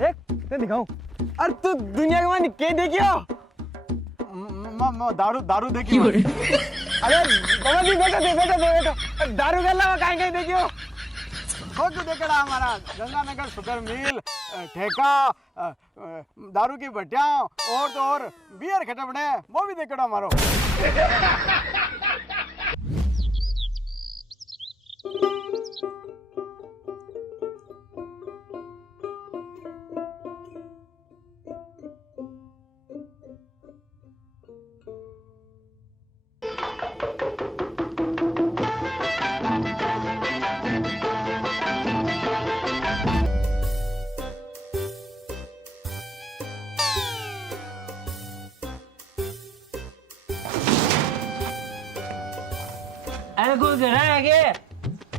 देख मैं दिखाऊं। अरे तू दुनिया के मानी के देखियो दारू दारू देखियो। अरे बाबा जी बेटा दारू के अलावा कहीं कहीं देखियो। वो तो देखड़ा हमारा गंगानगर शुगर मिल ठेका दारू की भट्टियां और तो और बियर खटपड़े वो भी देखड़ा हमारो। अरे कोई घर है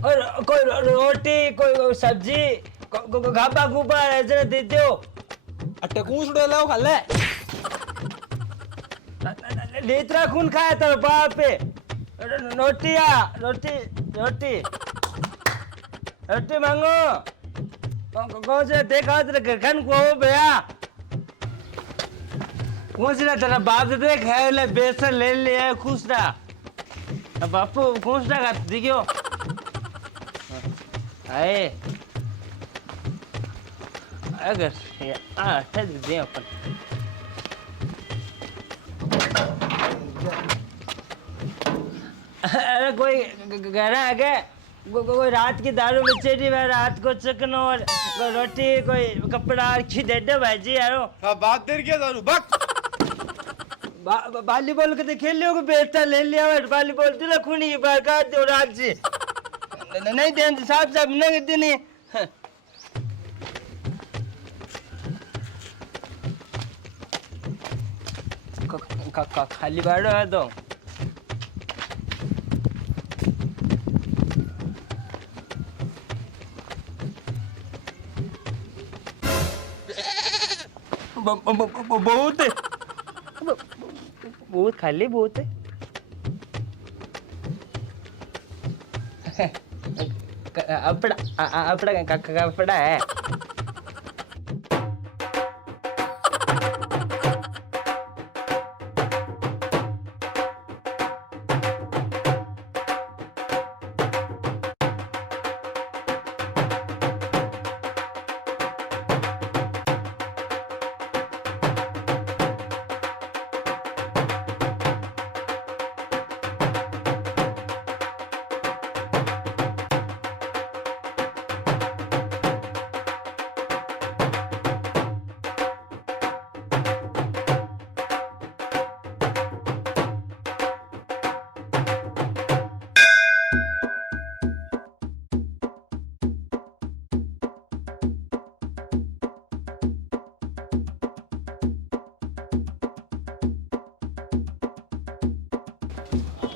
और कोई रोटी कोई सब्जी घापा घूपा ऐसे दे दो। अट्टे कूस उड़े लाओ खा ले। लेतरा खून खाया तो बाप पे रोटिया रोटी रोटी रोटी मांगो कौन से देखा तेरे घन को हो भैया कौन से तेरा बाप से देख है ले बेसन ले लिया खुश रहा अब बापू कौन सा का देखियो आए अगर ठहर दे अपन अरे कोई गहरा है क्या कोई रात की दारू बेचेगी मैं रात को चिकन और कोई रोटी कोई कपड़ा की दे दे भाई यारो बात देर क्या दारू बक वॉलीबॉल के खेल लियो बेटा ले लिया वॉलीबॉल तो खूनी की बार काट दो रात से नहीं दें साहब साहब नहीं देने खाली बाड़ो है तो बहुत बहुत खाली बहुत है कपड़ा है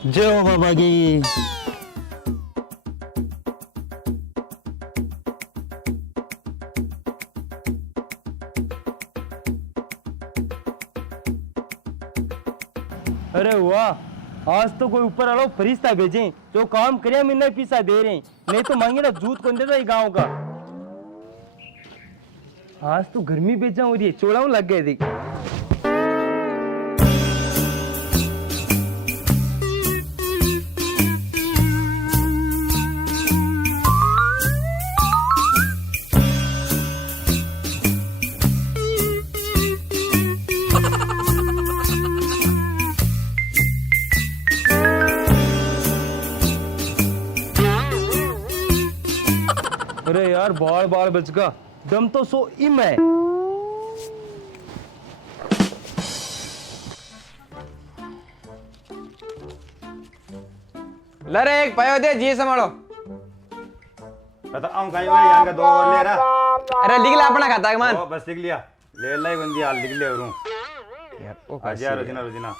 जय हो बाबा की। अरे वाह आज तो कोई ऊपर वाला फरिश्ता भेजे जो काम करे मैंने पैसा दे रहे नहीं तो मांगे ना जूत कौन देता गांव का। आज तो गर्मी बेचा हो रही है चोड़ाऊ लग गए देख अरे यार बाल बाल बच गया दम तो सो इम है। लरे एक पायो दे जी संभालो। बता आऊं कहीं वाली यहाँ का 2 और ले रहा। अरे लिख ला अपना खाता है मान। बस लिख लिया ले लाई बंदी हाल लिख ले और यार ओ आजा रोजिना रोजिना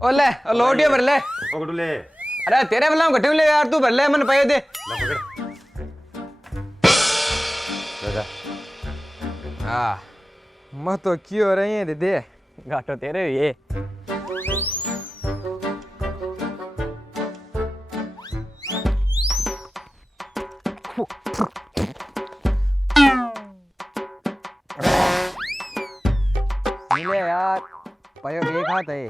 ओ ले ओ लोटियो भर ले। पकड़ ले। अरे तेरे बल्ला घटे ले यार तू भर ले मन पाए दे। ला पकड़। मैं तो क्यों रही है दीदी घाटो तेरे ये मिले यार पायो एक हाथ है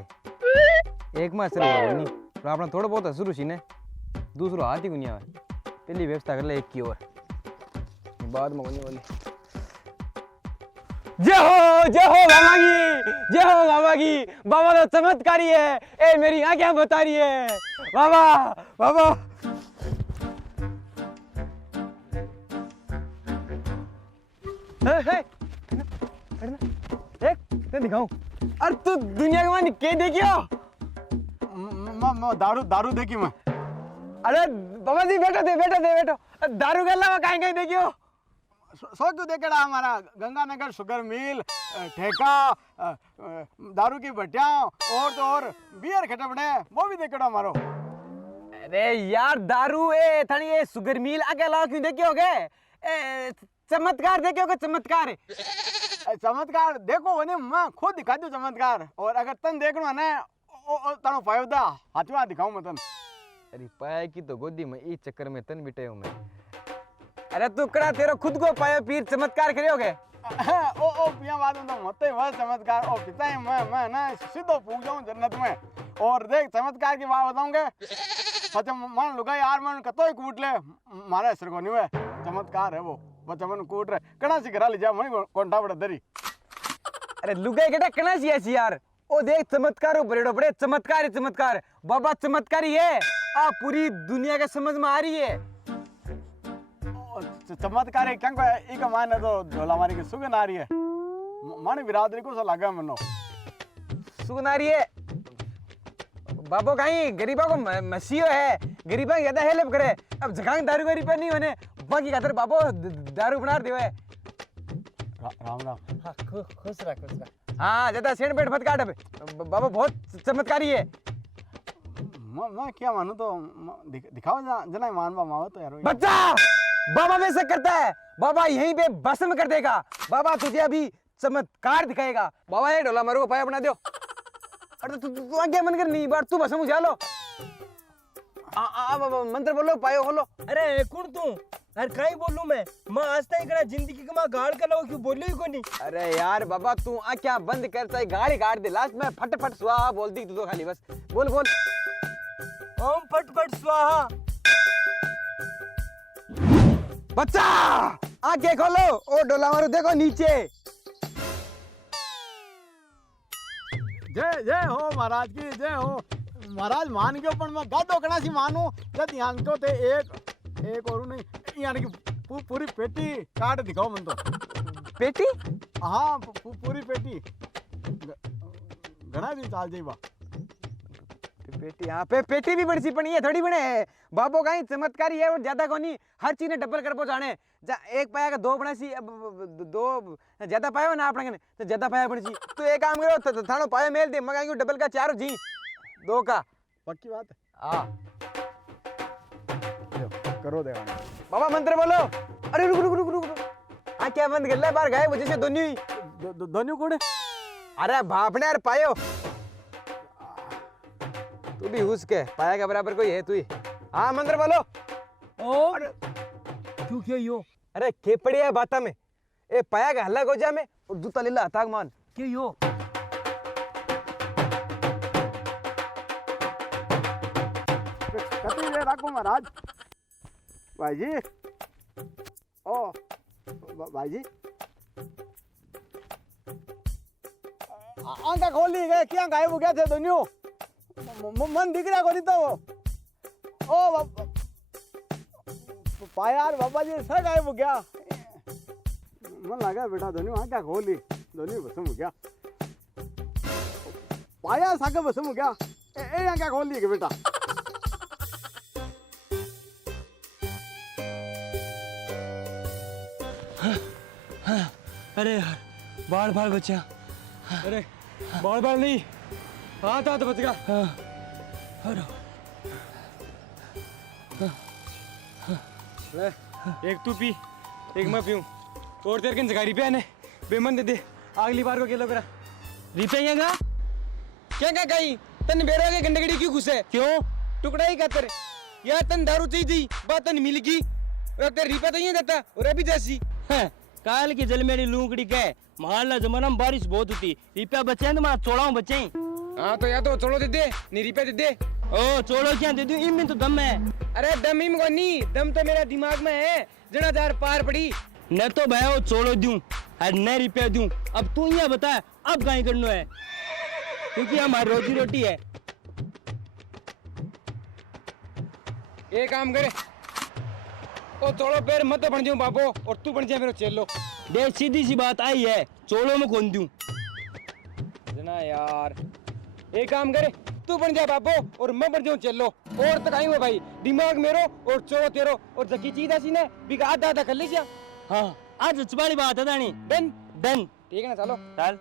एक में असर होगा नहीं तो अपना थोड़ा बहुत शुरू सी ने दूसरा हाथ ही गुनिया पहली व्यवस्था कर ले एक की और बाद में होने वाली जय हो बाबा की बाबा तो चमत्कारी है ए मेरी आंखें बता रही है बाबा बाबा देख मैं दिखाऊं अरे तू दुनिया के मानी के देखियो दारू दारू देखी मैं अरे बाबा जी बैठो दारू के अलावा कहीं कहीं देखियो सो क्यों देखेड़ा हमारा गंगानगर शुगर मिल ठेका दारू की भट्टियां और तो और बियर खटपड़े वो भी देखेड़ा हमारो अरे यार दारू ए थनी ये शुगर मिल आगे अलावा क्यों देखियोगे ए चमत्कार देखियोगे चमत्कार चमत्कार देखो वने मैं खुद दिखा दूं चमत्कार और अगर तन देखनो है ना ओ तनो फायदा हाथवा दिखाऊं मैं तन अरे पाया की तो गोदी में इस चक्कर में तन बिटे हूं मैं अरे तू कड़ा तेरा खुद को पाया पीर चमत्कार करियोगे ओ पिया बात में तो मत ही बस चमत्कार ओ पिता है मैं ना सीधो पूछ जाऊं जन्नत में और देख चमत्कार की बात बताऊंगे सच मन लुगा यार मन कतो ही कूट ले मारे असर को नहीं हुए चमत्कार है वो बच्चा मन कूट रहे कणा सी करा ले जा मैं कोंटा बड़ा दरी अरे लुगाई केटा कणा सी ऐसी यार ओ देख चमत्कार बड़े बड़े चमत्कार बाबा चमत्कारी है आ पूरी दुनिया के समझ में आ रही है चमत्कार है क्या एक माने तो झोला मारी की सुगन आ रही है माने बिरादरी को सा लगा मनो सुगन आ रही है बाबो कहीं गरीबों को मसीहो है गरीबा ज्यादा हेल्प करे अब जगांग दारू गरी पर नहीं होने बाकी खातर बाबो दारू बना दियो है राम हाँ खुश रहा हाँ ज्यादा सेठ पेट मत काट बाबा बहुत चमत्कारी है मैं क्या मानूं तो दिखाओ जना मानवा मावा तो यार बच्चा बाबा वैसा करता है बाबा यहीं पे भस्म कर देगा बाबा तुझे अभी चमत्कार दिखाएगा बाबा ये ढोला मारो पाया बना दो अरे तू आगे मन कर नहीं बार तू भस्म उठा लो बाबा मंत्र बोलो पायो खोलो अरे कौन तू अरे कहीं बोलूं मैं आज तक इकड़ा जिंदगी का गाड़ कर लो क्यों बोलियो ही कोनी अरे यार बाबा तू आंखें बंद करता है गाड़ी काट दे लास्ट में फट स्वाहा बोल दी तू तो खाली बस बोल ओम फट स्वाहा बच्चा आंखें खोलो ओ डोला मारो देखो नीचे जय हो महाराज की जय हो महाराज मान गयो पण मैं गादो कणा सी मानू जद ध्यान को ते एक और नहीं यानी कि पूरी पेटी काट दिखाओ मन तो पेटी हाँ पूरी पेटी घना दिन चाल जाइबा पेटी हाँ पेटी भी बड़ी सी पड़ी है थोड़ी बने है बाबो कहीं चमत्कारी है और ज्यादा कोनी हर चीज ने डबल कर पहुंचाने एक पाया का दो बना सी दो ज्यादा पाया ना अपने तो ज्यादा पाया बड़ी सी तो एक काम करो थानो पाया मेल दे मगाएंगे डबल का 4 जी 2 का पक्की बात है हाँ करो दे बाबा मंत्र बोलो अरे रुक हाँ क्या बंद कर ले बाहर गए वजह से दोनों कौन अरे भापने यार पायो तू भी हुस के पाया के बराबर कोई है तू ही हाँ मंत्र बोलो ओ क्यों क्या यो अरे खेपड़ी है बाता में ए पाया का हल्ला गोजा में और जूता लीला हताग मान क्यों यो कती ले राखो महाराज भाई जी ओ भाई जी आंखा खोली गए क्या गायब हो गया थे दोनों मन दिख रहा कोनी तो ओ पायार बाबा जी सब गायब हो गया मन लगा बेटा दोनों आंखा खोली दोनों भस्म हो गया पाया साके भस्म हो गया ए आंखा खोल ली बेटा अरे यार बाल बचा अरे बाल नहीं हाथ बच गया एक तू पी एक मैं पीऊं और तेरे के जगारी पे आने बेमन दे दे अगली बार को किलो करा रुपये का क्या गई तन बेरा के गंडगड़ी क्यों घुसे क्यों टुकड़ा ही खातर यार तन दारू चाहिए थी बात तन मिल गई और तेरे रिपा तो ये देता और अभी जैसी हैं, काल की जल मेरी लूकड़ी के मोहल्ला जमाना में बारिश बहुत होती रुपया बचे तो मारा चौड़ा बचे हाँ तो या तो चोड़ो दे दे नहीं रिपा दे दे ओ चौड़ो क्या दे दूं इनमें तो दम है अरे दम ही को नहीं दम तो मेरा दिमाग में है जना जार पार पड़ी न तो भाई वो चौड़ो दूं और न रुपया दूं अब तू यहाँ बता अब कहीं करना है क्योंकि हमारी रोजी रोटी है एक काम करे ओ चोड़ो पैर मत बन जाऊं बाबो और तू बन जा मेरा चेलो देख सीधी सी बात आई है चौड़ो में कौन दूं जना यार एक काम करे तू बन जा बाबो और मैं बन जाऊं चेलो और तो कहीं हुआ भाई दिमाग मेरो और चोरो तेरो और जकी चीज ऐसी ना बिका आधा आधा कर लीजिए हाँ आज चुपाली बात है दानी डन डन ठीक है ना चलो चल